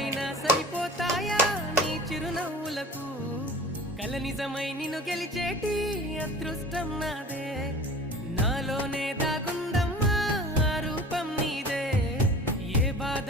జన్మలైనా సరిపోతాయా నీ చిరునవ్వులకు కల నిజమై నిన్ను గెలిచేటి అదృష్టం నాదే నాలోనే దాగుందమ్మా ఆ రూపం నీదే ఏ బాధ